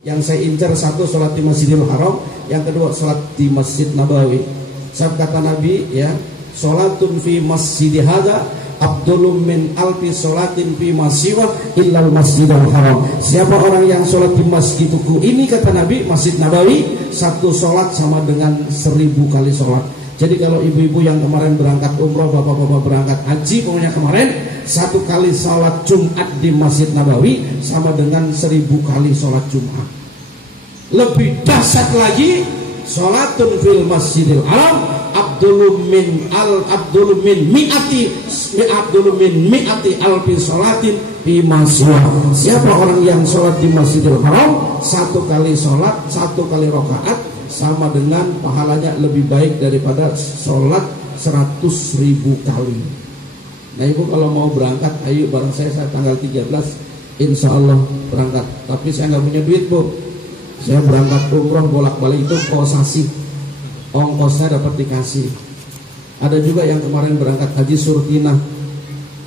Yang saya incar satu sholat di Masjidil Haram, yang kedua sholat di Masjid Nabawi. Saat kata Nabi, ya, sholatun fi masjidi hadza afdalum min alfi sholatin fi masiwah illal Masjidil Haram. Siapa orang yang sholat di masjidku ini, kata Nabi, Masjid Nabawi, satu sholat sama dengan 1000 kali sholat. Jadi kalau ibu-ibu yang kemarin berangkat umroh, bapak-bapak berangkat haji, pokoknya kemarin satu kali sholat Jumat di Masjid Nabawi sama dengan 1000 kali sholat Jumat. Lebih dahsyat lagi, sholatun fil Masjidil Haram abdulum min mi'ati alfi sholatin fi masjid. Siapa orang yang sholat di Masjidil Haram, satu kali sholat, satu kali rakaat sama dengan pahalanya lebih baik daripada sholat 100.000 kali. Nah ibu kalau mau berangkat, ayo bareng saya tanggal 13 insya Allah berangkat. Tapi saya nggak punya duit bu. Saya berangkat umroh bolak-balik itu kosasi, ongkosnya dapat dikasih. Ada juga yang kemarin berangkat haji surtinah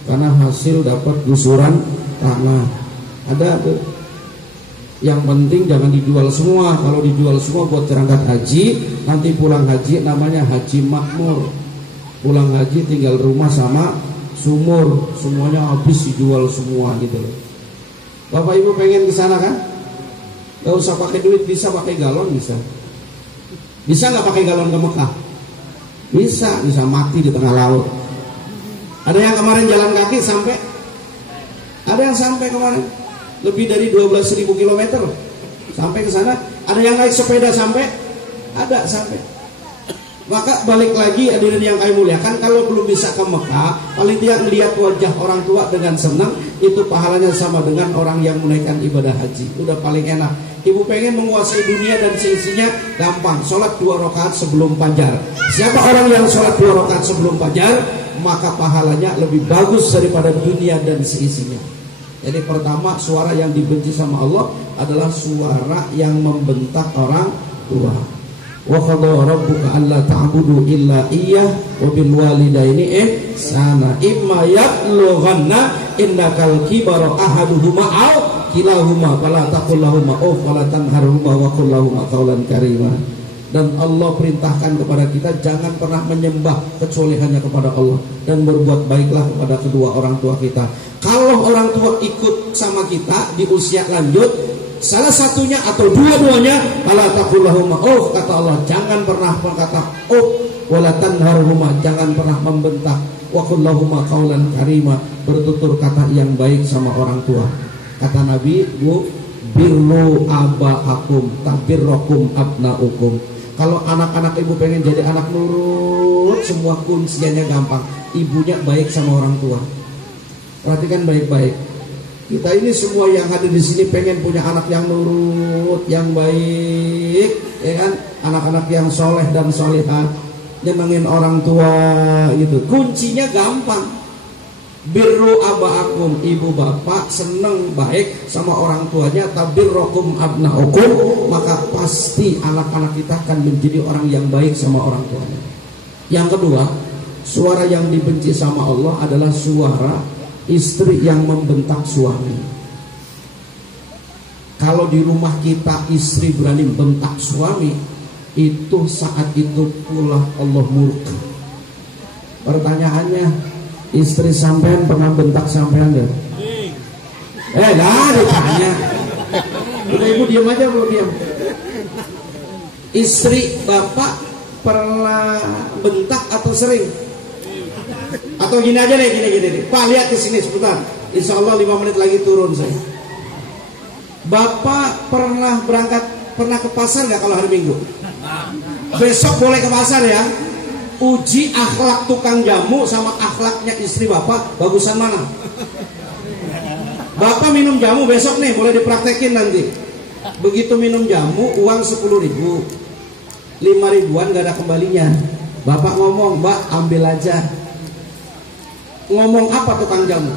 karena hasil dapat gusuran tanah. Ada tuh. Yang penting jangan dijual semua. Kalau dijual semua buat berangkat haji, nanti pulang haji namanya haji makmur. Pulang haji tinggal rumah sama sumur, semuanya habis dijual semua gitu loh. Bapak ibu pengen ke sana kan? Gak usah pakai duit, bisa pakai galon, bisa. Bisa nggak pakai galon ke Mekah? Bisa mati di tengah laut. Ada yang kemarin jalan kaki sampai, ada yang sampai kemarin lebih dari 12.000 km sampai ke sana. Ada yang naik sepeda sampai, ada sampai. Maka balik lagi hadirin yang kami muliakan, kalau belum bisa ke Mekah, paling tidak melihat wajah orang tua dengan senang, itu pahalanya sama dengan orang yang menaikkan ibadah haji. Udah paling enak. Ibu pengen menguasai dunia dan seisinya, gampang. Sholat 2 rakaat sebelum fajar. Siapa orang yang sholat 2 rakaat sebelum fajar, maka pahalanya lebih bagus daripada dunia dan seisinya. Jadi pertama, suara yang dibenci sama Allah adalah suara yang membentak orang tua. Wa qadara rabbuka alla ta'budu illa iyyah wa bil walidaini ihsana imma yablughanna innakal kibara ahaduhuma aw kilahuma fala taqul lahumā uff wa la tanharhumā wa qul lahumā qawlan karīmā. Dan Allah perintahkan kepada kita jangan pernah menyembah kecuali hanya kepada Allah, dan berbuat baiklah kepada kedua orang tua kita. Kalau orang tua ikut sama kita di usia lanjut, salah satunya atau dua-duanya, fala taqul lahumā uff, kata Allah, jangan pernah berkata uff, wala tanharhumā, jangan pernah membentak, wa qul lahumā qawlan karīmā, bertutur kata yang baik sama orang tua. Kata Nabi, bu, birru aba'akum tabirrakum abna'ukum. Kalau anak-anak ibu pengen jadi anak nurut, semua kuncinya gampang. Ibunya baik sama orang tua. Perhatikan baik-baik. Kita ini semua yang hadir di sini pengen punya anak yang nurut, yang baik, ya kan? Anak-anak yang soleh dan solihah, nyenengin orang tua gitu. Kuncinya gampang. Birru aba'akum, ibu bapak seneng baik sama orang tuanya, tabirrokum abna'ukum, maka pasti anak-anak kita akan menjadi orang yang baik sama orang tuanya. Yang kedua, suara yang dibenci sama Allah adalah suara istri yang membentak suami. Kalau di rumah kita istri berani bentak suami, itu saat itu pula Allah murka. Pertanyaannya, istri sampean pernah bentak sampean ya? Dah ditanya. Udah ibu diam aja, belum diam. Istri bapak pernah bentak atau sering? Atau gini aja deh, gini. Pak lihat ke sini sebentar. Insya Allah 5 menit lagi turun saya. Bapak pernah ke pasar nggak kalau hari Minggu? Besok boleh ke pasar ya. Uji akhlak tukang jamu sama akhlaknya istri bapak, bagusan mana? Bapak minum jamu besok nih, boleh dipraktekin nanti. Begitu minum jamu, uang 10.000, 5.000-an gak ada kembalinya. Bapak ngomong, mbak ambil aja. Ngomong apa tukang jamu?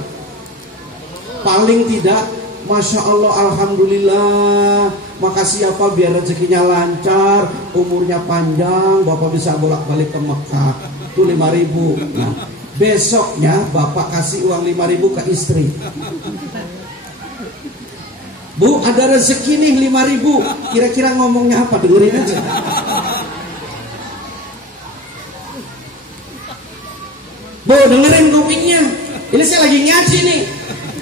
Paling tidak, Masya Allah, Alhamdulillah, makasih ya Pak, biar rezekinya lancar, umurnya panjang, Bapak bisa bolak-balik ke Mekah. Itu 5.000. Nah, besoknya Bapak kasih uang 5.000 ke istri. Bu, ada rezeki nih 5.000. Kira-kira ngomongnya apa? Dengerin aja. Bu, dengerin kupingnya. Ini saya lagi ngaji nih.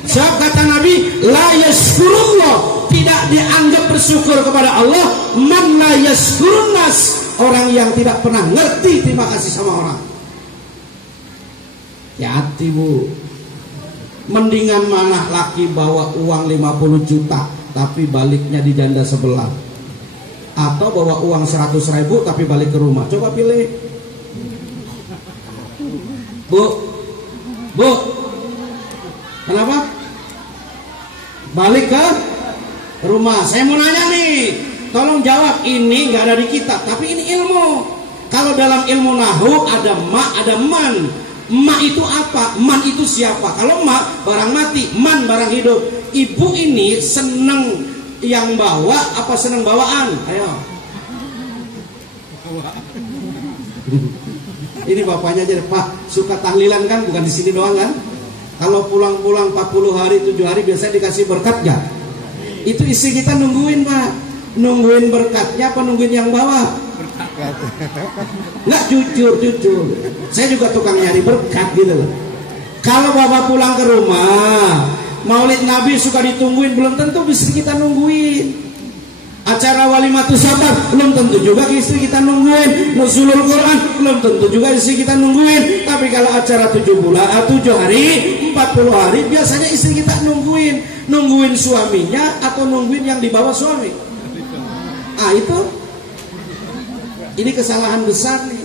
Sebab kata Nabi, la yashkurullah, tidak dianggap bersyukur kepada Allah man la yashkurun nas, orang yang tidak pernah ngerti terima kasih sama orang. Hati Bu, mendingan mana laki bawa uang 50 juta tapi baliknya di janda sebelah, atau bawa uang 100.000 tapi balik ke rumah. Coba pilih. Bu, kenapa balik ke rumah? Saya mau nanya nih, tolong jawab. Ini nggak ada di kitab, tapi ini ilmu. Kalau dalam ilmu nahwu ada ma, ada man. Ma itu apa? Man itu siapa? Kalau ma barang mati, man barang hidup. Ibu ini seneng yang bawa apa seneng bawaan? Ayo. Ini bapaknya aja, Pak, suka tahlilan kan? Bukan di sini doang kan? Kalau pulang-pulang 40 hari, 7 hari biasanya dikasih berkat gak? Itu istri kita nungguin, Pak. Nungguin berkatnya apa nungguin yang bawa? Nggak, jujur. Saya juga tukang nyari berkat gitu loh. Kalau bapak pulang ke rumah, Maulid Nabi suka ditungguin, belum tentu istri kita nungguin. Acara walimatus safar, belum tentu juga istri kita nungguin. Nuzulul Quran, belum tentu juga istri kita nungguin. Tapi kalau acara 7 hari, 40 hari, biasanya istri kita nungguin suaminya atau nungguin yang dibawa suami. Ini kesalahan besar nih.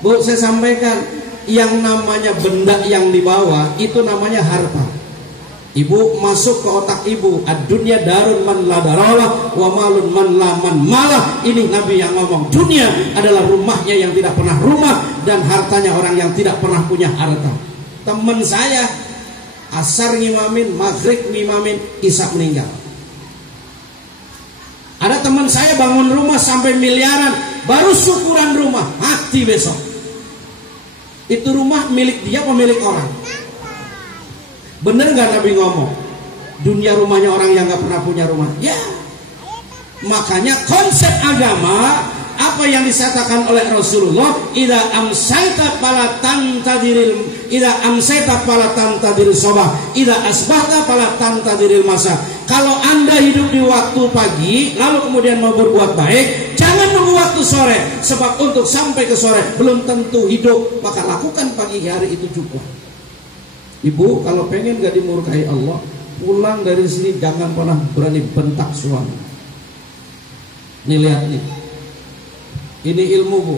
Bu, saya sampaikan, yang namanya benda yang dibawa itu namanya harta. Ibu, masuk ke otak ibu, ad-dunya darun man la daralah wa malun man la man malah. Ini Nabi yang ngomong, dunia adalah rumahnya yang tidak pernah rumah, dan hartanya orang yang tidak pernah punya harta. Teman saya asar ngimamin, maghrib ngimamin, isya meninggal. Ada teman saya bangun rumah sampai miliaran, baru syukuran rumah, mati besok. Itu rumah milik dia apa milik orang? Bener gak Nabi ngomong? Dunia rumahnya orang yang gak pernah punya rumah. Ya. Makanya konsep agama, apa yang disatakan oleh Rasulullah, idza amsayta fala tantadiril sabah, idza asbahta fala tantadiril masa. Kalau Anda hidup di waktu pagi lalu kemudian mau berbuat baik, jangan nunggu waktu sore, sebab untuk sampai ke sore belum tentu hidup, maka lakukan pagi hari itu cukup. Ibu, kalau pengen gak dimurkai Allah, pulang dari sini jangan pernah berani bentak suami. Nih lihat nih, ini ilmu Bu.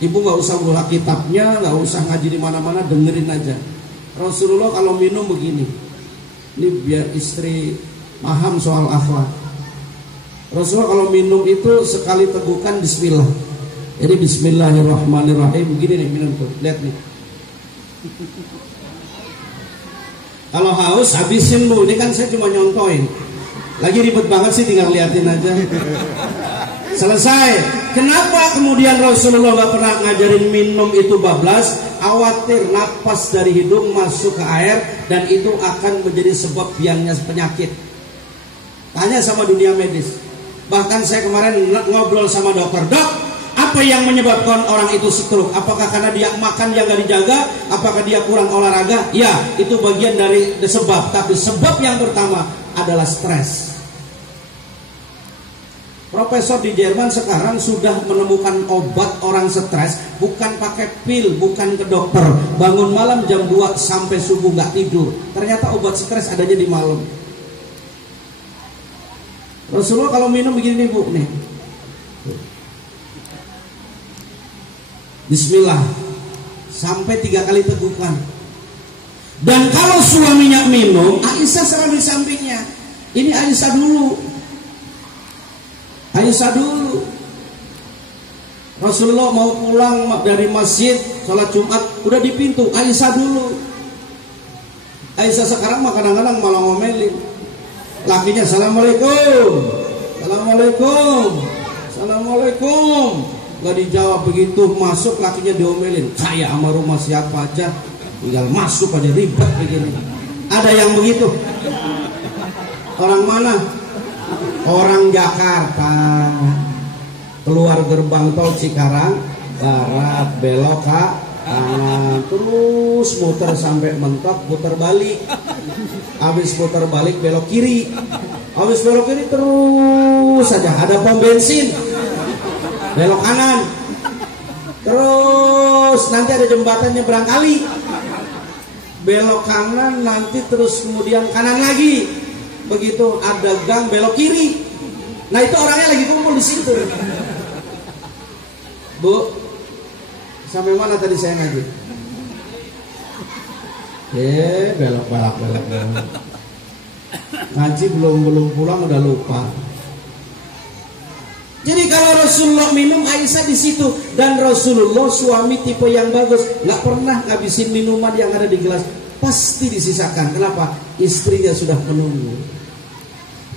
Ibu gak usah buka kitabnya, gak usah ngaji di mana-mana, dengerin aja. Rasulullah kalau minum begini. Ini biar istri paham soal akhlak. Rasulullah kalau minum itu sekali tegukan bismillah. Jadi bismillahirrahmanirrahim. Begini nih minum tuh, lihat nih. Kalau haus habisin Bu. Ini kan saya cuma nyontoin. Lagi ribet banget sih, tinggal liatin aja. Selesai. Kenapa kemudian Rasulullah gak pernah ngajarin minum itu bablas? Khawatir napas dari hidung masuk ke air, dan itu akan menjadi sebab biangnya penyakit. Tanya sama dunia medis. Bahkan saya kemarin ngobrol sama dokter. Dok, apa yang menyebabkan orang itu stroke? Apakah karena dia makan yang gak dijaga? Apakah dia kurang olahraga? Ya, itu bagian dari sebab. Tapi sebab yang pertama adalah stres. Profesor di Jerman sekarang sudah menemukan obat orang stres, bukan pakai pil, bukan ke dokter. Bangun malam jam 2 sampai subuh gak tidur. Ternyata obat stres adanya di malam. Rasulullah kalau minum begini nih Bu, nih. Bismillah sampai 3 kali tegukan. Dan kalau suaminya minum, Aisyah selalu di sampingnya. Ini Aisyah dulu. Rasulullah mau pulang dari masjid sholat Jumat, udah di pintu, Aisyah dulu. Aisyah sekarang mah kadang-kadang malah ngomelin. Lakinya assalamualaikum, gak dijawab, begitu masuk lakinya diomelin. Saya sama rumah siapa aja, tinggal masuk aja ribet begini. Ada yang begitu. Orang mana? Orang Jakarta. Keluar gerbang tol Cikarang Barat, belok ke kanan, terus muter sampai mentok, putar balik. Habis putar balik belok kiri. Habis belok kiri terus saja ada pom bensin. Belok kanan. Terus nanti ada jembatan nyebrang kali. Belok kanan nanti terus kemudian kanan lagi. Begitu ada gang belok kiri. Nah itu orangnya lagi kumpul di situ. Bu, sampai mana tadi saya ngaji? Belok. Ngaji belum pulang udah lupa. Jadi kalau Rasulullah minum, Aisyah di situ, dan Rasulullah suami tipe yang bagus, nggak pernah ngabisin minuman yang ada di gelas, pasti disisakan. Kenapa? Istrinya sudah menunggu.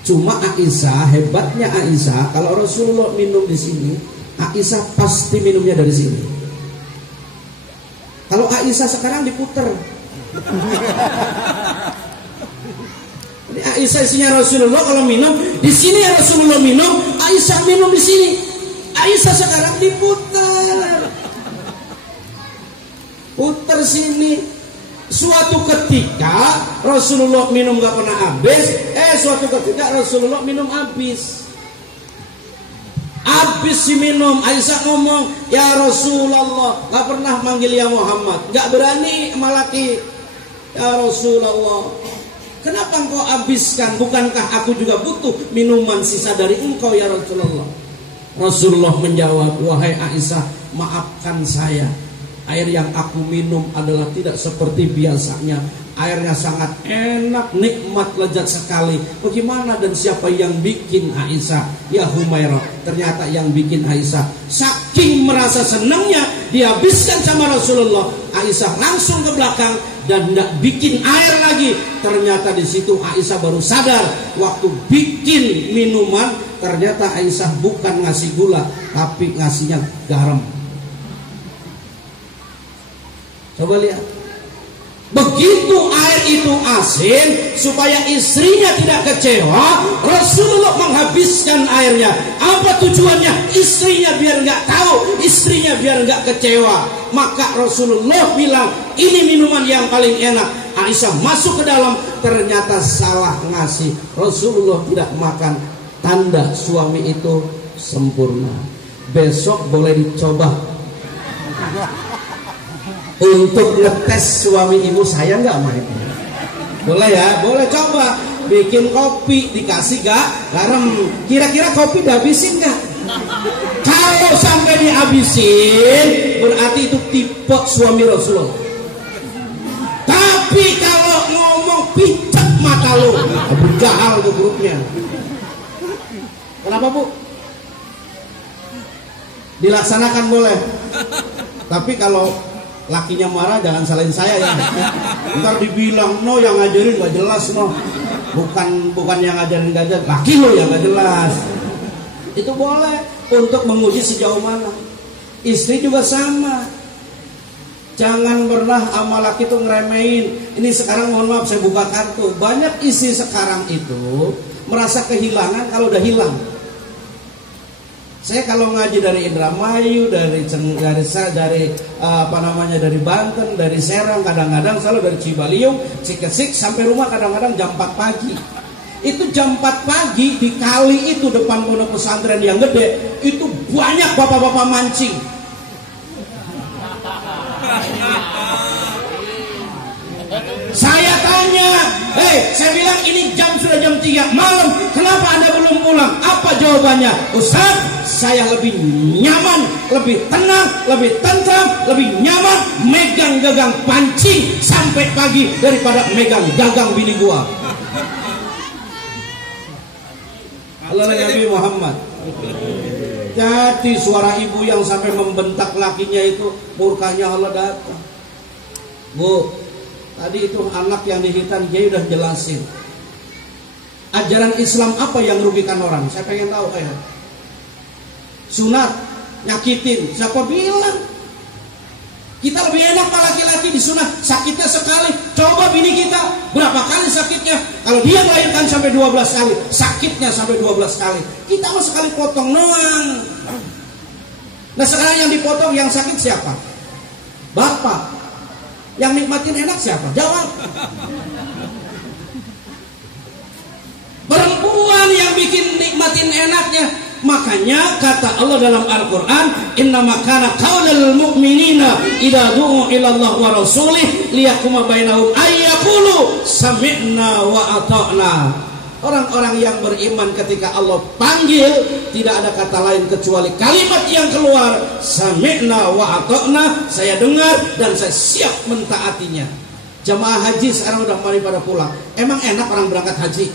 Cuma Aisyah, hebatnya Aisyah, kalau Rasulullah minum di sini, Aisyah pasti minumnya dari sini. Kalau Aisyah sekarang diputer. Jadi Aisyah isinya Rasulullah kalau minum di sini ya Rasulullah minum, Aisyah minum di sini. Aisyah sekarang diputer. Puter sini. Suatu ketika Rasulullah minum gak pernah habis. Suatu ketika Rasulullah minum habis. Habis si minum, Aisyah ngomong, ya Rasulullah, gak pernah manggil ya Muhammad, gak berani malaki. Ya Rasulullah, kenapa engkau habiskan? Bukankah aku juga butuh minuman sisa dari engkau ya Rasulullah? Rasulullah menjawab, wahai Aisyah, maafkan saya. Air yang aku minum adalah tidak seperti biasanya. Airnya sangat enak, nikmat, lezat sekali. Bagaimana dan siapa yang bikin Aisyah? Ya Humairah. Ternyata yang bikin Aisyah, saking merasa senangnya dihabiskan sama Rasulullah, Aisyah langsung ke belakang dan tidak bikin air lagi. Ternyata di situ Aisyah baru sadar waktu bikin minuman, ternyata Aisyah bukan ngasih gula, tapi ngasihnya garam. Coba lihat. Begitu air itu asin, supaya istrinya tidak kecewa, Rasulullah menghabiskan airnya. Apa tujuannya? Istrinya biar nggak tahu, istrinya biar nggak kecewa. Maka Rasulullah bilang, ini minuman yang paling enak. Aisyah masuk ke dalam, ternyata salah ngasih. Rasulullah tidak makan. Tanda suami itu sempurna. Besok boleh dicoba untuk ngetes suami ibu saya nggak main. Boleh ya, boleh coba. Bikin kopi dikasih gak garam, kira-kira kopi dihabisin gak? Kalau sampai dihabisin, berarti itu tipe suami Rasulullah. Tapi kalau ngomong picek mata lo, Abu Jahal ke grupnya. Kenapa Bu? Dilaksanakan boleh. Tapi kalau lakinya marah jangan salahin saya ya. Ntar dibilang no yang ngajarin gak jelas no. Bukan yang ngajarin gak jelas, laki lo yang gak jelas. Itu boleh untuk menguji sejauh mana. Istri juga sama. Jangan pernah sama laki itu ngeremehin. Ini sekarang mohon maaf saya buka kartu. Banyak istri sekarang itu merasa kehilangan kalau udah hilang. Saya kalau ngaji dari Indramayu, dari Banten, dari Serang, kadang-kadang selalu dari Cibaliung, Cikesik sampai rumah kadang-kadang jam 4 pagi. Itu jam 4 pagi di kali itu depan pondok pesantren yang gede, itu banyak bapak-bapak mancing. Saya tanya, saya bilang ini sudah jam 3 malam, kenapa Anda belum pulang? Apa jawabannya? Ustaz, saya lebih nyaman, lebih tenang, lebih tentram, lebih nyaman megang gagang pancing sampai pagi daripada megang gagang bini gua. Allah Nabi Muhammad. Jadi suara ibu yang sampai membentak lakinya itu, murkanya Allah datang. Bu, tadi itu anak yang dihitan, dia udah jelasin. Ajaran Islam apa yang merugikan orang? Saya pengen tahu ya. Sunat, nyakitin, siapa bilang? Kita lebih enak pak laki-laki disunah sakitnya sekali. Coba bini kita berapa kali sakitnya. Kalau dia melahirkan sampai 12 kali, sakitnya sampai 12 kali. Kita mah sekali potong doang. Nah sekarang yang dipotong yang sakit siapa? Bapak. Yang nikmatin enak siapa? Jawab. Perempuan yang bikin nikmatin enaknya. Makanya kata Allah dalam Al-Quran, innama kana qaulal mu'minina idza du'u ila Allah wa rasulih liyahkuma bainahum ayyaqulu sami'na wa ata'na. Orang-orang yang beriman ketika Allah panggil, tidak ada kata lain kecuali kalimat yang keluar, sami'na wa ata'na, saya dengar dan saya siap mentaatinya. Jamaah haji sekarang udah mulai pada pulang. Emang enak orang berangkat haji?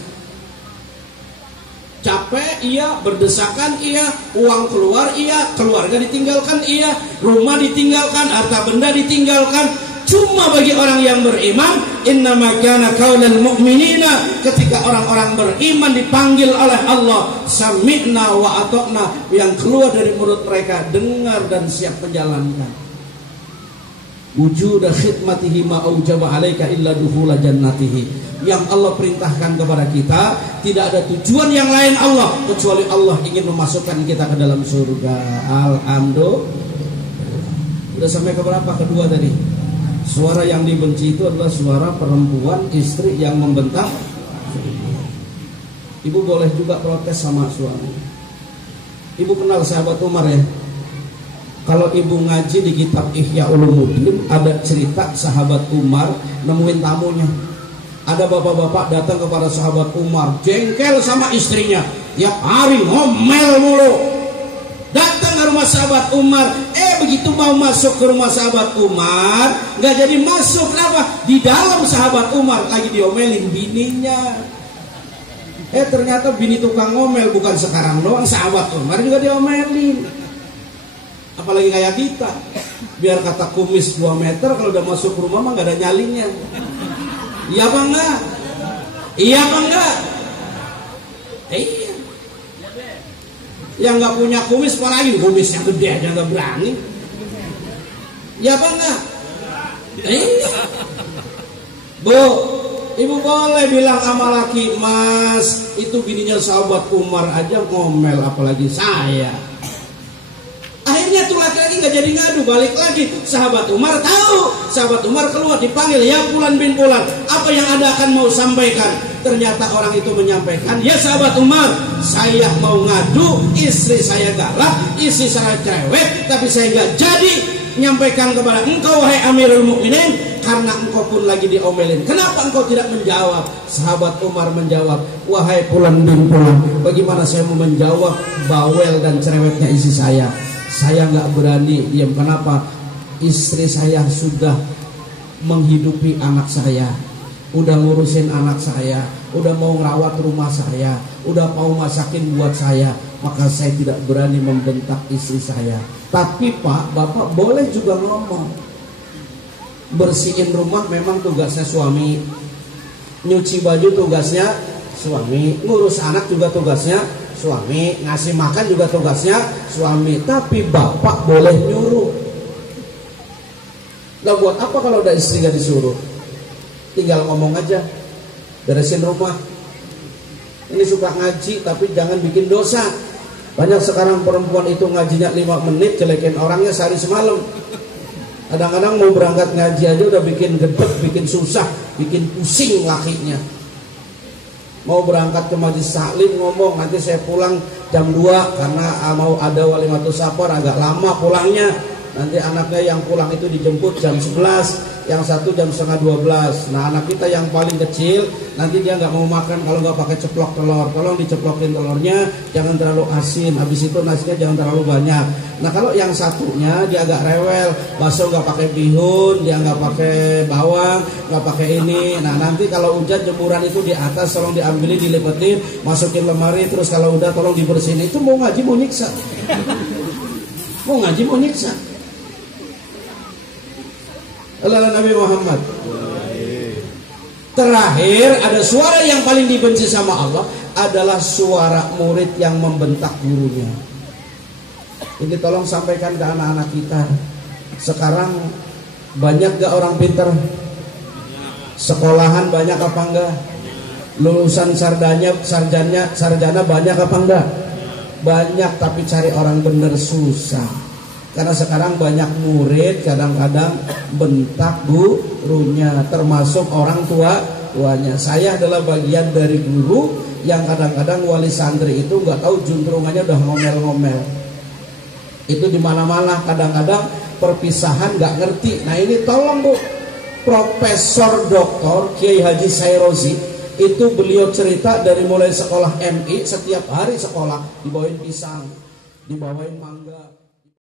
Capek iya, berdesakan iya, uang keluar iya, keluarga ditinggalkan iya, rumah ditinggalkan, harta benda ditinggalkan. Cuma bagi orang yang beriman, innama kana qaulal mu'minina, ketika orang-orang beriman dipanggil oleh Allah, sami'na wa ata'na, yang keluar dari mulut mereka dengar dan siap menjalankan. Wujuda khidmatihi ma aujaba alaika illa dukhula jannatihi. Yang Allah perintahkan kepada kita tidak ada tujuan yang lain Allah kecuali Allah ingin memasukkan kita ke dalam surga. Alhamdulillah. Udah sampai ke berapa? Kedua tadi. Suara yang dibenci itu adalah suara perempuan istri yang membentak. Ibu boleh juga protes sama suami. Ibu kenal sahabat Umar ya? Kalau ibu ngaji di kitab Ihya Ulumuddin, ada cerita sahabat Umar nemuin tamunya. Ada bapak-bapak datang kepada sahabat Umar, jengkel sama istrinya, tiap hari ngomel mulu. Datang ke rumah sahabat Umar, begitu mau masuk ke rumah sahabat Umar, nggak jadi masuk. Kenapa? Di dalam sahabat Umar lagi diomelin bininya. Ternyata bini tukang ngomel bukan sekarang doang, sahabat Umar juga diomelin. Apalagi kayak kita, biar kata kumis 2 meter, kalau udah masuk rumah mah nggak ada nyalinya. Iya apa enggak? Iya apa enggak? Iya. Yang nggak punya kumis apalagi kumis yang gede aja nggak berani. Iya apa enggak? Iya. Bu, ibu boleh bilang sama laki, mas itu bininya sahabat Umar aja ngomel, apalagi saya. Akhirnya tuh laki-laki gak jadi ngadu, balik lagi. Sahabat Umar tahu, sahabat Umar keluar dipanggil, ya Fulan bin Fulan, apa yang Anda akan mau sampaikan? Ternyata orang itu menyampaikan, ya sahabat Umar, saya mau ngadu, istri saya galak, istri saya cerewet, tapi saya gak jadi menyampaikan kepada engkau wahai Amirul Mukminin, karena engkau pun lagi diomelin. Kenapa engkau tidak menjawab? Sahabat Umar menjawab, wahai Fulan bin Fulan, bagaimana saya mau menjawab bawel dan cerewetnya istri saya? Saya nggak berani diam. Kenapa? Istri saya sudah menghidupi anak saya, udah ngurusin anak saya, udah mau ngerawat rumah saya, udah mau masakin buat saya. Maka saya tidak berani membentak istri saya. Tapi Pak, Bapak boleh juga ngomong, bersihin rumah memang tugasnya suami, nyuci baju tugasnya suami, ngurus anak juga tugasnya suami, ngasih makan juga tugasnya suami. Tapi bapak boleh nyuruh. Nah buat apa kalau udah istri gak disuruh? Tinggal ngomong aja, beresin rumah. Ini suka ngaji tapi jangan bikin dosa. Banyak sekarang perempuan itu ngajinya 5 menit, jelekin orangnya sehari semalam. Kadang-kadang mau berangkat ngaji aja udah bikin gedek, bikin susah, bikin pusing lakinya. Mau berangkat ke majlis taklim ngomong, nanti saya pulang jam 2 karena mau ada walimatus safar, agak lama pulangnya. Nanti anaknya yang pulang itu dijemput jam 11, yang satu jam setengah 12. Nah anak kita yang paling kecil nanti dia nggak mau makan kalau nggak pakai ceplok telur. Tolong diceplokin telurnya, jangan terlalu asin. Habis itu nasinya jangan terlalu banyak. Nah kalau yang satunya dia agak rewel, bakso nggak pakai bihun, dia nggak pakai bawang, nggak pakai ini. Nah nanti kalau hujan jemuran itu di atas, tolong diambilin, dilipetin, masukin lemari. Terus kalau udah tolong dibersihin. Itu mau ngaji mau nyiksa, mau ngaji mau nyiksa. Allah Nabi Muhammad. Terakhir ada suara yang paling dibenci sama Allah adalah suara murid yang membentak gurunya. Ini tolong sampaikan ke anak-anak kita. Sekarang Banyak gak orang pintar? Sekolahan banyak apa enggak? Lulusan sarjana banyak apa enggak? Banyak, tapi cari orang bener susah. Karena sekarang banyak murid kadang-kadang bentak gurunya, termasuk orang tuanya. Saya adalah bagian dari guru yang kadang-kadang wali santri itu nggak tahu juntrungannya udah ngomel-ngomel. Itu di mana-mana, kadang-kadang perpisahan nggak ngerti. Nah ini tolong Bu, Profesor Dr. Kiai Haji Sairozi itu beliau cerita dari mulai sekolah MI, setiap hari sekolah dibawain pisang, dibawain mangga.